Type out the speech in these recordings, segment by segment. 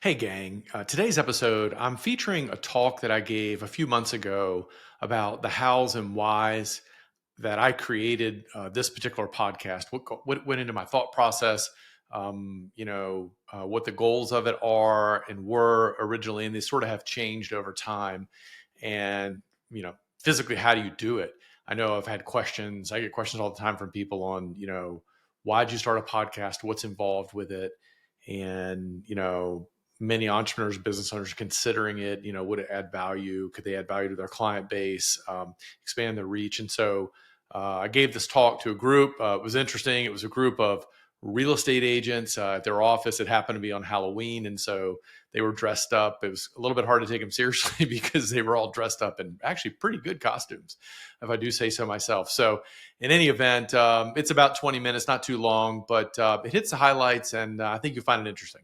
Hey, gang. Today's episode, I'm featuring a talk that I gave a few months ago about the hows and whys that I created this particular podcast. What went into my thought process, what the goals of it are and were originally, and they sort of have changed over time. And, physically, how do you do it? I know I've had questions. I get questions all the time from people on, why'd you start a podcast? What's involved with it? And, many entrepreneurs, business owners considering it, would it add value? Could they add value to their client base, expand their reach? And so I gave this talk to a group. It was interesting. It was a group of real estate agents at their office. It happened to be on Halloween. And so they were dressed up. It was a little bit hard to take them seriously because they were all dressed up in actually pretty good costumes, if I do say so myself. So in any event, it's about 20 minutes, not too long, but it hits the highlights, and I think you'll find it interesting.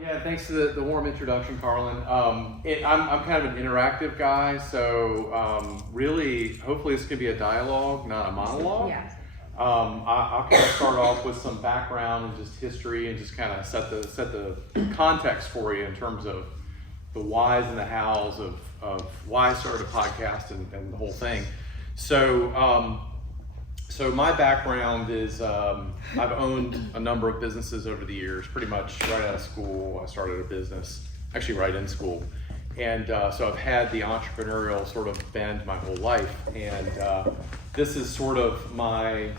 Yeah, thanks for the warm introduction, Carlin. I'm kind of an interactive guy, so really, hopefully this could be a dialogue, not a monologue. Yeah. I'll kind of start off with some background and just history and just kind of set the context for you in terms of the whys and the hows of why I started a podcast and the whole thing. So my background is I've owned a number of businesses over the years. Pretty much right out of school, I started a business, actually right in school. And so I've had the entrepreneurial sort of bend my whole life. And this is sort of my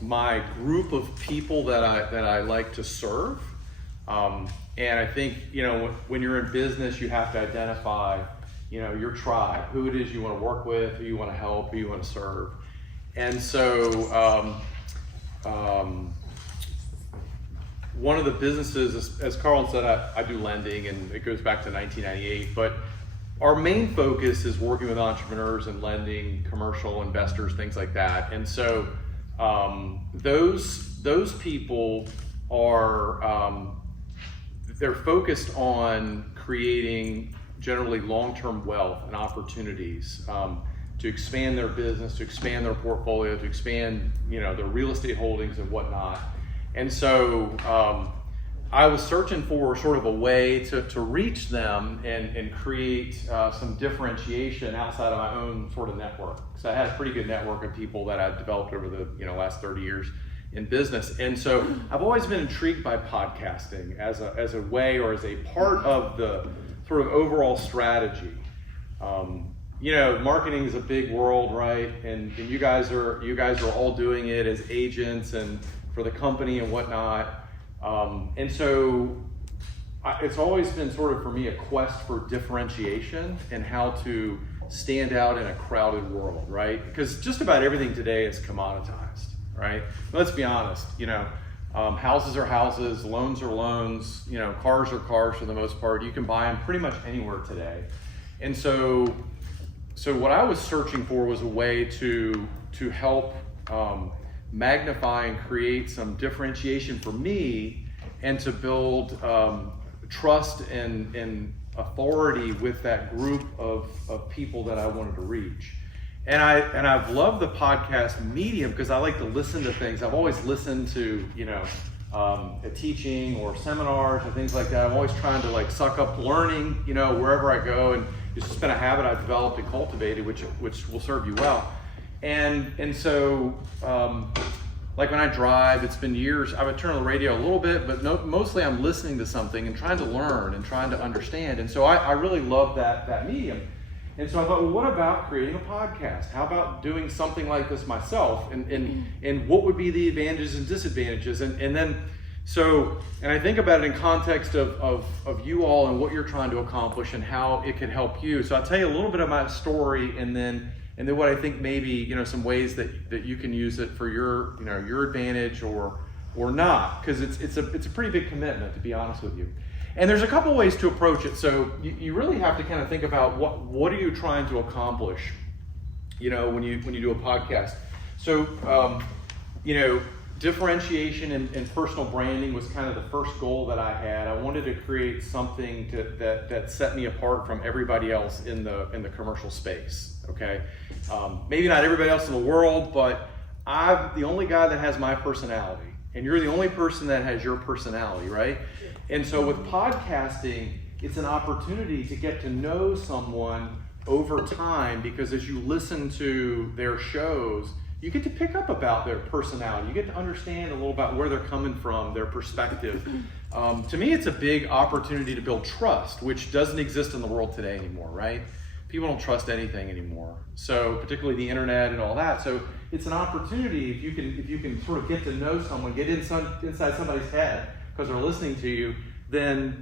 my group of people that I like to serve. And I think, when you're in business, you have to identify, your tribe, who it is you want to work with, who you want to help, who you want to serve. And so one of the businesses, as Carl said, I do lending, and it goes back to 1998, but our main focus is working with entrepreneurs and lending, commercial investors, things like that. And so those people are, they're focused on creating generally long-term wealth and opportunities to expand their business, to expand their portfolio, to expand, their real estate holdings and whatnot. And so I was searching for sort of a way to reach them and create some differentiation outside of my own sort of network. So I had a pretty good network of people that I've developed over the last 30 years in business. And so I've always been intrigued by podcasting as a way or as a part of the sort of overall strategy. Marketing is a big world, right? And you guys are all doing it as agents and for the company and whatnot. And so it's always been sort of for me a quest for differentiation and how to stand out in a crowded world, right? Because just about everything today is commoditized, right? Let's be honest, houses are houses, loans are loans, cars are cars for the most part. You can buy them pretty much anywhere today. And so what I was searching for was a way to help magnify and create some differentiation for me and to build trust and authority with that group of people that I wanted to reach. And I've loved the podcast medium because I like to listen to things. I've always listened to, a teaching or seminars and things like that. I'm always trying to suck up learning, wherever I go. And it's just been a habit I've developed and cultivated, which will serve you well. And so, when I drive, it's been years, I would turn on the radio a little bit, but mostly I'm listening to something and trying to learn and trying to understand. And so I really love that medium. And so I thought, well, what about creating a podcast? How about doing something like this myself? And what would be the advantages and disadvantages? And I think about it in context of you all and what you're trying to accomplish and how it can help you. So I'll tell you a little bit of my story and then what I think maybe, some ways that you can use it for your advantage or not, because it's a pretty big commitment, to be honest with you. And there's a couple ways to approach it. So you really have to kind of think about what are you trying to accomplish, when you do a podcast. So, differentiation and personal branding was kind of the first goal that I had. I wanted to create something that set me apart from everybody else in the commercial space. Okay, maybe not everybody else in the world, but I'm the only guy that has my personality. and you're the only person that has your personality, right? And so with podcasting, it's an opportunity to get to know someone over time, because as you listen to their shows, you get to pick up about their personality. You get to understand a little about where they're coming from, their perspective. To me, it's a big opportunity to build trust, which doesn't exist in the world today anymore, right? People don't trust anything anymore. So particularly the internet and all that. So it's an opportunity, if you can sort of get to know someone, get inside somebody's head because they're listening to you, then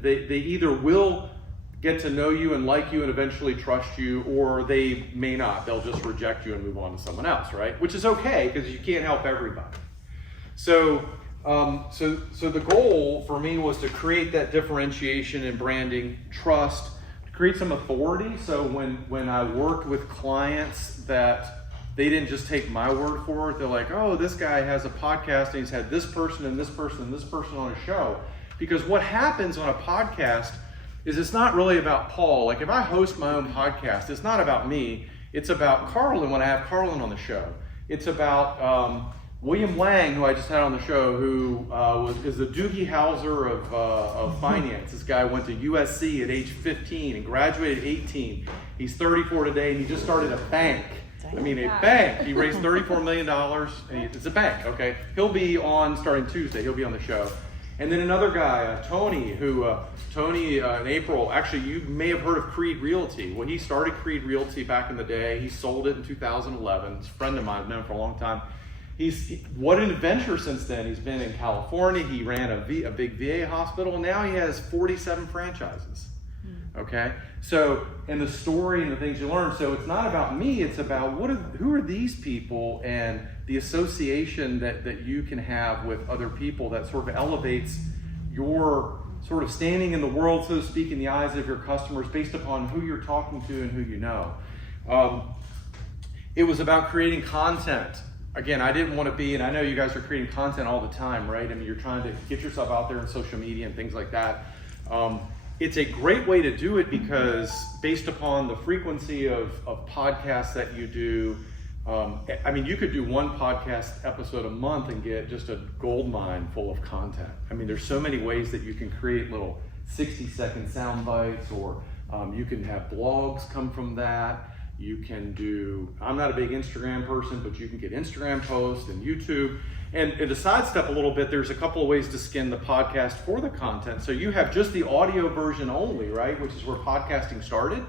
they either will get to know you and like you and eventually trust you, or they may not. They'll just reject you and move on to someone else, right? Which is okay, because you can't help everybody. So the goal for me was to create that differentiation in branding, trust, to create some authority. So when I worked with clients, that they didn't just take my word for it. They're like, oh, this guy has a podcast and he's had this person and this person and this person on a show. Because what happens on a podcast is it's not really about Paul. Like if I host my own podcast, it's not about me. It's about Carlin when I have Carlin on the show. It's about William Lang, who I just had on the show, who is the Doogie Howser of finance. This guy went to USC at age 15 and graduated at 18. He's 34 today, and he just started a bank. I mean, a bank. He raised $34 million, and it's a bank, okay? He'll be on, starting Tuesday, he'll be on the show. And then another guy, Tony, in April, actually you may have heard of Creed Realty. Well, he started Creed Realty back in the day. He sold it in 2011. It's a friend of mine, I've known him for a long time. What an adventure since then. He's been in California. He ran a big VA hospital. And now he has 47 franchises. Okay? So, and the story and the things you learn. So it's not about me. It's about who are these people, and the association that you can have with other people that sort of elevates your sort of standing in the world, so to speak, in the eyes of your customers based upon who you're talking to and who you know. It was about creating content. Again, I didn't want to be, and I know you guys are creating content all the time, right? I mean, you're trying to get yourself out there in social media and things like that. It's a great way to do it because based upon the frequency of podcasts that you do, I mean, you could do one podcast episode a month and get just a gold mine full of content. I mean, there's so many ways that you can create little 60-second sound bites, or you can have blogs come from that. You can do, I'm not a big Instagram person, but you can get Instagram posts and YouTube. And to sidestep a little bit, there's a couple of ways to skin the podcast for the content. So you have just the audio version only, right? Which is where podcasting started,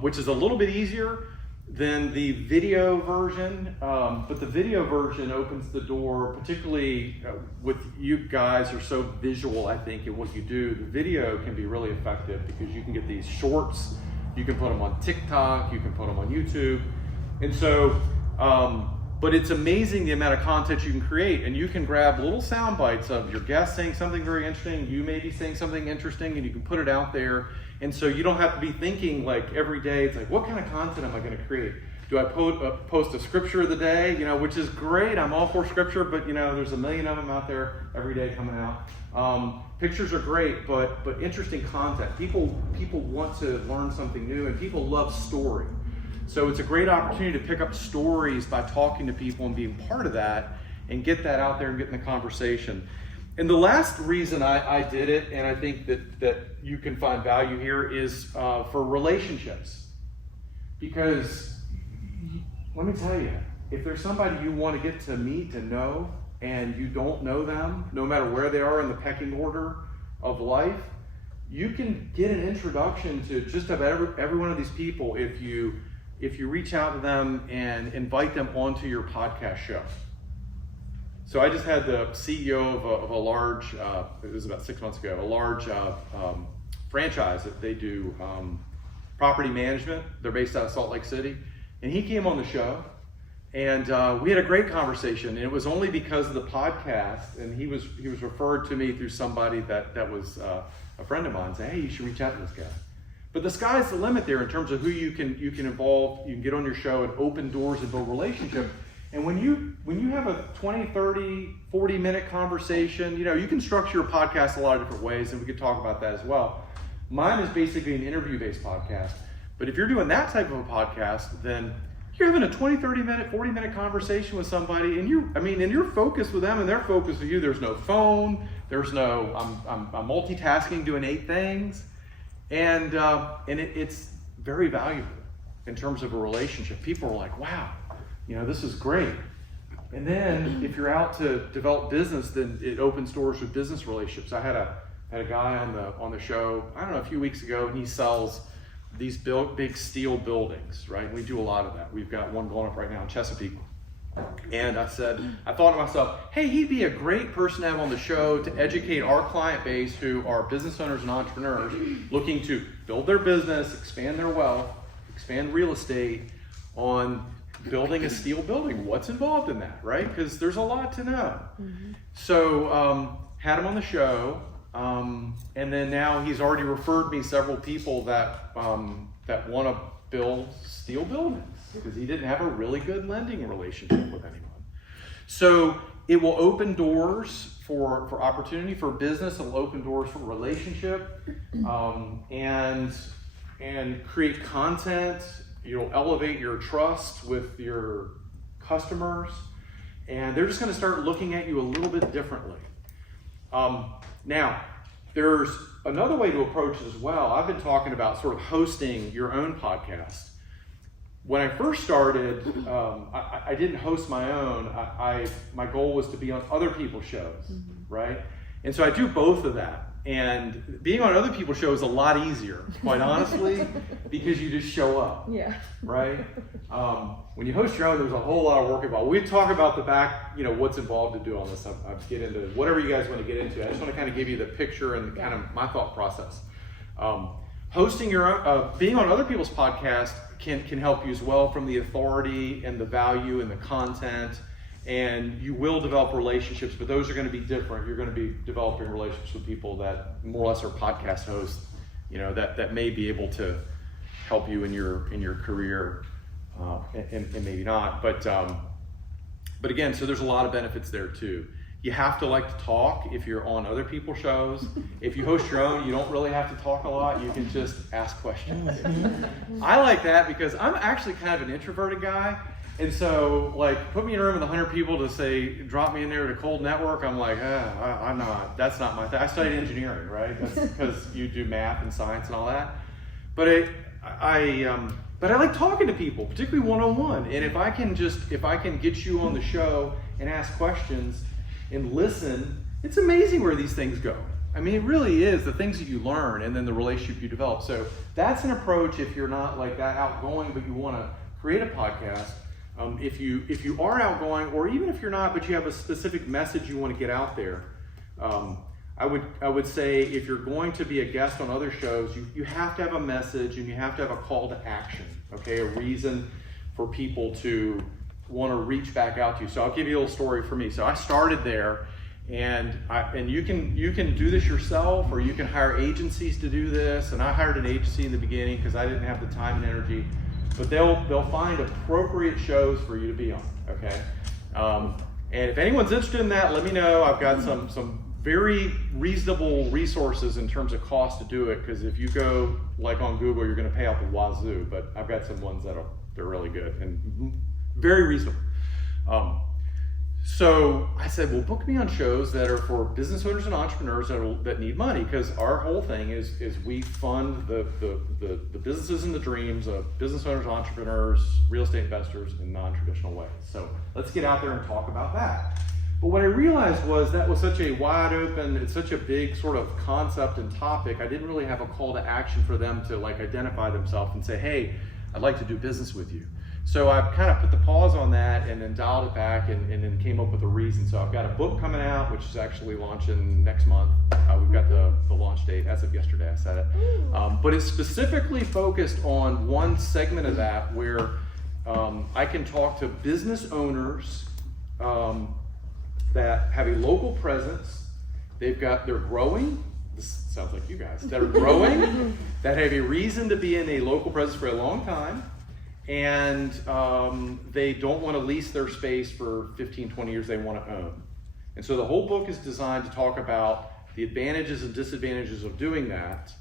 which is a little bit easier than the video version. But the video version opens the door, particularly with you guys are so visual, I think, in what you do. The video can be really effective because you can get these shorts. You can put them on TikTok, you can put them on YouTube. And so, but it's amazing the amount of content you can create, and you can grab little sound bites of your guest saying something very interesting, you may be saying something interesting, and you can put it out there. And so you don't have to be thinking like every day, it's like, what kind of content am I going to create? Do I post a scripture of the day, which is great. I'm all for scripture, but there's a million of them out there every day coming out. Pictures are great, but interesting content. People want to learn something new, and people love story. So it's a great opportunity to pick up stories by talking to people and being part of that and get that out there and get in the conversation. And the last reason I did it, and I think that you can find value here, is for relationships. Because let me tell you, if there's somebody you want to get to meet and know, and you don't know them, no matter where they are in the pecking order of life, you can get an introduction to just about every one of these people if you reach out to them and invite them onto your podcast show. So I just had the CEO of a large, it was about 6 months ago, a large franchise that they do property management. They're based out of Salt Lake City. And he came on the show, and we had a great conversation. And it was only because of the podcast, and he was referred to me through somebody that was a friend of mine, saying, hey, you should reach out to this guy. But the sky's the limit there in terms of who you can involve, you can get on your show and open doors and build relationships. And when you have a 20, 30, 40-minute conversation, you can structure your podcast a lot of different ways, and we could talk about that as well. Mine is basically an interview-based podcast. But if you're doing that type of a podcast, then you're having a 20, 30 minute, 40 minute conversation with somebody, and you're focused with them and they're focused with you. There's no phone, there's no, I'm multitasking doing 8 things. And it's very valuable in terms of a relationship. People are like, wow, this is great. And then if you're out to develop business, then it opens doors with business relationships. I had a guy on the show, I don't know, a few weeks ago, and he sells these big steel buildings, right? We do a lot of that. We've got one going up right now in Chesapeake. And I thought to myself, hey, he'd be a great person to have on the show to educate our client base who are business owners and entrepreneurs looking to build their business, expand their wealth, expand real estate on building a steel building. What's involved in that, right? Because there's a lot to know. Mm-hmm. So had him on the show, and then now he's already referred me several people that want to build steel buildings, because he didn't have a really good lending relationship with anyone. So it will open doors for opportunity for business. It'll open doors for relationship, and create content. You'll elevate your trust with your customers, and they're just going to start looking at you a little bit differently. Now, there's another way to approach it as well. I've been talking about sort of hosting your own podcast. When I first started, I didn't host my own. My goal was to be on other people's shows, right? And so I do both of that. And being on other people's shows is a lot easier, quite honestly, because you just show up, right? When you host your own, there's a whole lot of work involved. We talk about the back, what's involved to do all this. I'll get into whatever you guys want to get into. I just want to kind of give you the picture and kind of my thought process. Hosting your own, being on other people's podcasts can help you as well, from the authority and the value and the content. And you will develop relationships, but those are going to be different. You're going to be developing relationships with people that more or less are podcast hosts, that may be able to help you in your career, and maybe not. But again, so there's a lot of benefits there too. You have to like to talk if you're on other people's shows. If you host your own, you don't really have to talk a lot. You can just ask questions. I like that because I'm actually kind of an introverted guy. And so, put me in a room with 100 people to say, drop me in there at a cold network. I'm like, I'm not. That's not my thing. I studied engineering, right? That's because you do math and science and all that. But I like talking to people, particularly one-on-one. And if I can get you on the show and ask questions and listen, it's amazing where these things go. I mean, it really is the things that you learn and then the relationship you develop. So that's an approach if you're not like that outgoing, but you want to create a podcast. If you are outgoing, or even if you're not, but you have a specific message you want to get out there, I would say if you're going to be a guest on other shows, you have to have a message and you have to have a call to action, okay? A reason for people to want to reach back out to you. So I'll give you a little story for me. So I started there, and you can do this yourself, or you can hire agencies to do this. And I hired an agency in the beginning because I didn't have the time and energy. But they'll find appropriate shows for you to be on, okay? And if anyone's interested in that, let me know. I've got some very reasonable resources in terms of cost to do it, because if you go on Google, you're going to pay out the wazoo. But I've got some ones they're really good and very reasonable. So I said, well, book me on shows that are for business owners and entrepreneurs that need money, because our whole thing is we fund the businesses and the dreams of business owners, entrepreneurs, real estate investors in non-traditional ways. So let's get out there and talk about that. But what I realized was that was such a wide open, it's such a big sort of concept and topic. I didn't really have a call to action for them to identify themselves and say, hey, I'd like to do business with you. So I've kind of put the pause on that and then dialed it back and then came up with a reason. So I've got a book coming out, which is actually launching next month. We've got the launch date as of yesterday, I said it. But it's specifically focused on one segment of that where I can talk to business owners that have a local presence. They're growing. This sounds like you guys. That are growing, that have a reason to be in a local presence for a long time. And they don't want to lease their space for 15, 20 years, they want to own. And so the whole book is designed to talk about the advantages and disadvantages of doing that.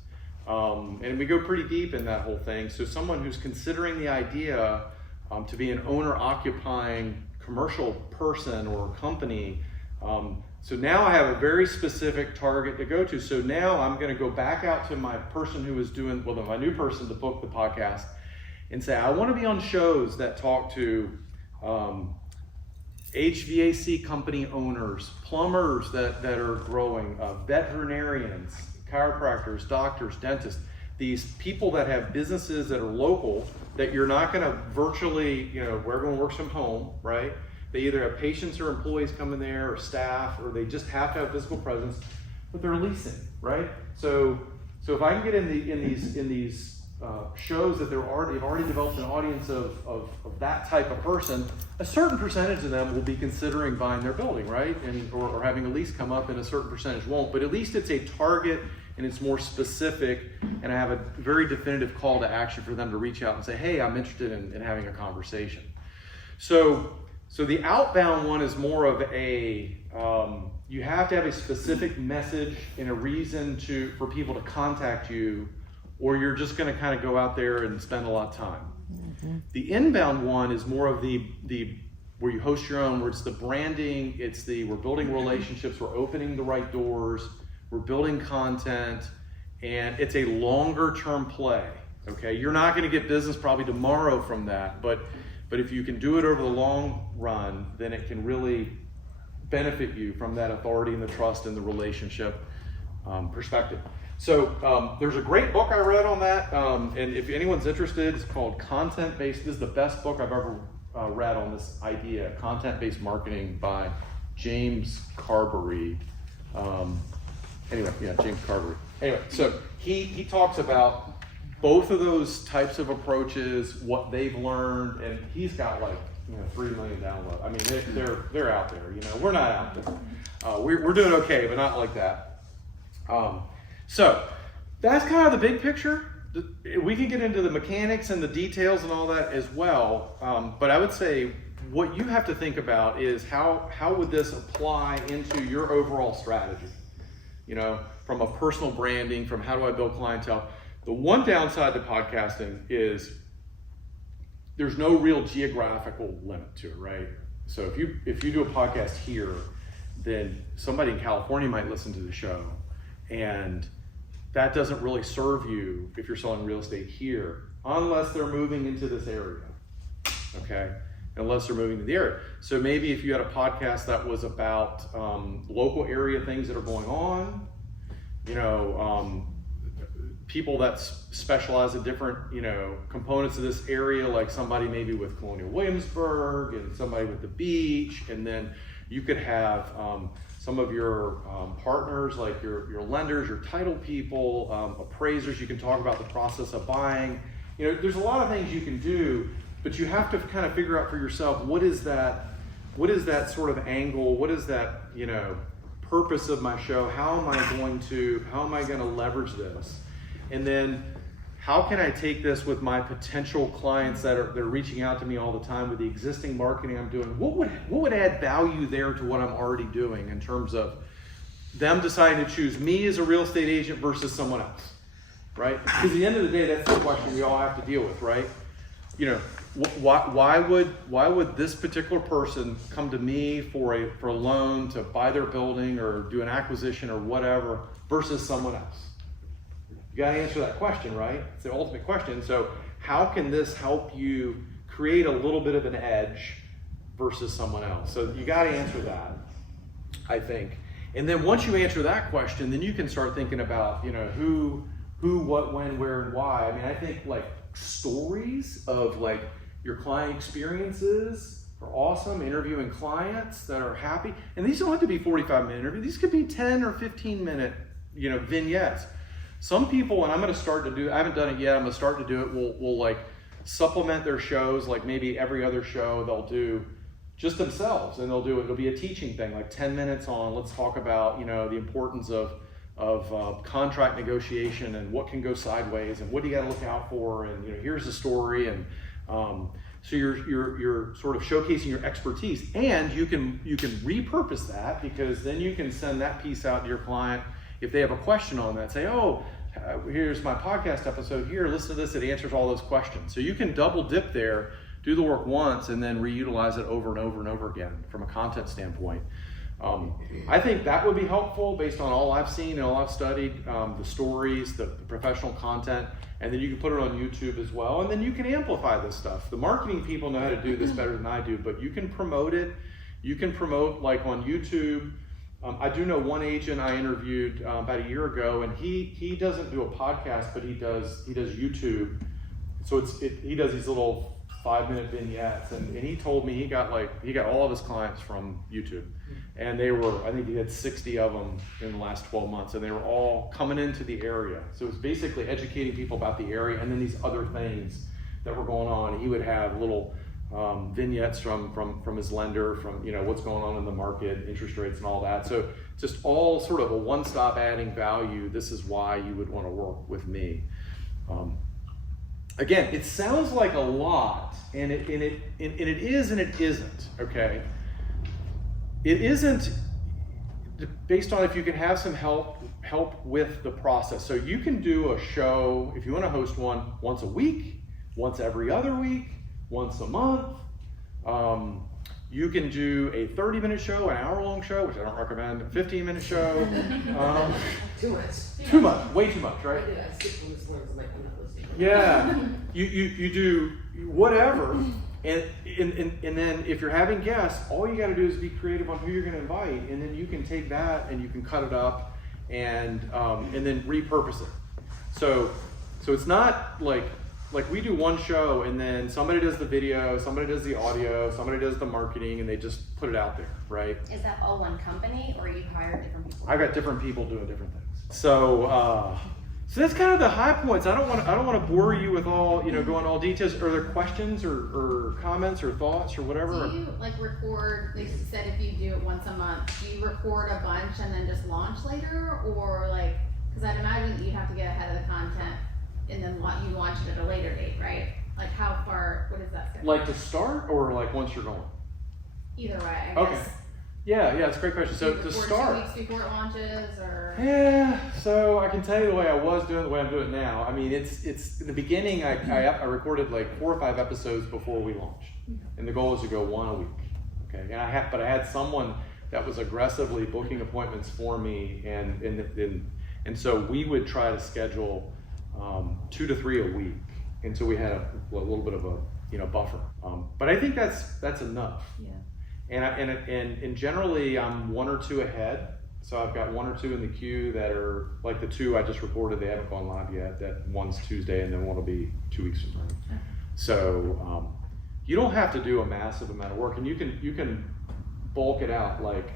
And we go pretty deep in that whole thing. So someone who's considering the idea to be an owner-occupying commercial person or company. So now I have a very specific target to go to. So now I'm going to go back out to my person who is doing, well, my new person to book the podcast, and say, I want to be on shows that talk to HVAC company owners, plumbers that are growing, veterinarians, chiropractors, doctors, dentists, these people that have businesses that are local, that you're not going to virtually, where everyone works from home, right? They either have patients or employees coming there, or staff, or they just have to have physical presence, but they're leasing, right? So if I can get in these shows that they've already developed an audience of that type of person, a certain percentage of them will be considering buying their building, right? Or having a lease come up, and a certain percentage won't. But at least it's a target, and it's more specific, and I have a very definitive call to action for them to reach out and say, hey, I'm interested in having a conversation. So the outbound one is more of a, you have to have a specific message and a reason for people to contact you, or you're just going to kind of go out there and spend a lot of time. Mm-hmm. The inbound one is more of the where you host your own, where it's the branding, we're building relationships, we're opening the right doors, we're building content, and it's a longer term play. Okay, you're not going to get business probably tomorrow from that, but if you can do it over the long run, then it can really benefit you from that authority and the trust and the relationship perspective. So there's a great book I read on that, and if anyone's interested, it's called Content-Based. This is the best book I've ever read on this idea, Content-Based Marketing by James Carberry. James Carberry. Anyway, so he talks about both of those types of approaches, what they've learned, and he's got 3 million downloads. I mean, they're out there. We're not out there. We're doing okay, but not like that. So that's kind of the big picture. We can get into the mechanics and the details and all that as well. But I would say what you have to think about is how would this apply into your overall strategy? From a personal branding, from how do I build clientele. The one downside to podcasting is there's no real geographical limit to it, right? So if you do a podcast here, then somebody in California might listen to the show, and that doesn't really serve you if you're selling real estate here, unless they're moving into this area, okay? Unless they're moving to the area. So maybe if you had a podcast that was about local area things that are going on, people that specialize in different, components of this area, like somebody maybe with Colonial Williamsburg and somebody with the beach, and then you could have some of your partners, like your lenders, your title people, appraisers. You can talk about the process of buying. There's a lot of things you can do, but you have to kind of figure out for yourself, what is that sort of angle? What is that, purpose of my show? How am I going to leverage this? And then how can I take this with my potential clients that are reaching out to me all the time with the existing marketing I'm doing? What would add value there to what I'm already doing in terms of them deciding to choose me as a real estate agent versus someone else, right? Because at the end of the day, that's the question we all have to deal with, right? Why would this particular person come to me for a loan to buy their building or do an acquisition or whatever versus someone else? You got to answer that question, right? It's the ultimate question. So how can this help you create a little bit of an edge versus someone else? So you got to answer that, I think. And then once you answer that question, then you can start thinking about, who, what, when, where, and why. I think stories of your client experiences are awesome. Interviewing clients that are happy. And these don't have to be 45-minute interviews. These could be 10 or 15-minute, vignettes. Some people, and I'm going to start to do, I haven't done it yet, I'm going to start to do it, will supplement their shows, maybe every other show they'll do just themselves, and it'll be a teaching thing, 10 minutes on, let's talk about, the importance of contract negotiation and what can go sideways and what do you got to look out for, and here's the story, and so you're sort of showcasing your expertise, and you can repurpose that, because then you can send that piece out to your client if they have a question on that. Say, here's my podcast episode here, listen to this, it answers all those questions. So you can double dip there do the work once and then reutilize it over and over and over again from a content standpoint. I think that would be helpful based on all I've seen and all I've studied, the stories, the professional content, and then you can put it on YouTube as well, and then you can amplify this stuff. The marketing people know how to do this better than I do, but you can promote it. You can promote like on YouTube. I do know one agent I interviewed about a year ago, and he doesn't do a podcast, but he does YouTube. So he does these little 5-minute vignettes, and he told me he got all of his clients from YouTube, and I think he had 60 of them in the last 12 months, and they were all coming into the area. So it was basically educating people about the area, and then these other things that were going on. He would have little vignettes from his lender, from what's going on in the market, interest rates and all that. So just all sort of a one-stop adding value. This is why you would want to work with me. Again, it sounds like a lot, and it is and it isn't, okay? It isn't based on if you can have some help with the process. So you can do a show, if you want to host one, once a week, once every other week, once a month. You can do a 30-minute show, an hour-long show, which I don't recommend, a 15-minute show. Too much. Too much, way too much, right? I skip from this one, so I'm not listening. Yeah, you do whatever, and then if you're having guests, all you got to do is be creative on who you're going to invite, and then you can take that and you can cut it up and then repurpose it. So it's not like we do one show and then somebody does the video, somebody does the audio, somebody does the marketing, and they just put it out there, right? Is that all one company, or you hire different people? I've got different people doing different things. So that's kind of the high points. I don't want to bore you with all, go into all details. Are there questions or comments or thoughts or whatever? Do you record, like you said, if you do it once a month, do you record a bunch and then just launch later? Or because I'd imagine that you'd have to get ahead of the content and then you launch it at a later date, right? Like how far, what is that? Like to start or like once you're going? Either way, I Okay. guess. Yeah, it's a great question. So to start. 2 weeks before it launches, or? Yeah, so I can tell you the way I was doing it, the way I'm doing it now. I mean, it's in the beginning, I recorded like 4 or 5 episodes before we launched. And the goal was to go 1 a week. Okay, but I had someone that was aggressively booking appointments for me, and so we would try to schedule 2 to 3 a week, and so we had a little bit of a buffer. But I think that's enough. Yeah. And generally I'm 1 or 2 ahead. So I've got 1 or 2 in the queue that are like the 2 I just recorded. They haven't gone live yet. That one's Tuesday, and then one will be 2 weeks from now. So you don't have to do a massive amount of work, and you can bulk it out. Like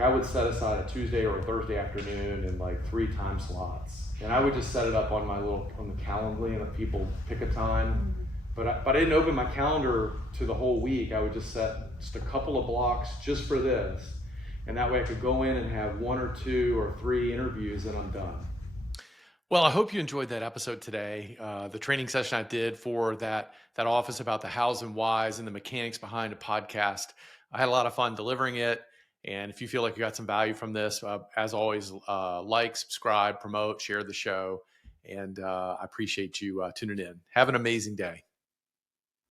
I would set aside a Tuesday or a Thursday afternoon and like 3 time slots, and I would just set it up on the Calendly, and if people pick a time. But I didn't open my calendar to the whole week. I would just set just a couple of blocks just for this. And that way I could go in and have 1 or 2 or 3 interviews, and I'm done. Well, I hope you enjoyed that episode today. The training session I did for that office about the hows and whys and the mechanics behind a podcast. I had a lot of fun delivering it. And if you feel like you got some value from this, as always, like, subscribe, promote, share the show. And I appreciate you tuning in. Have an amazing day.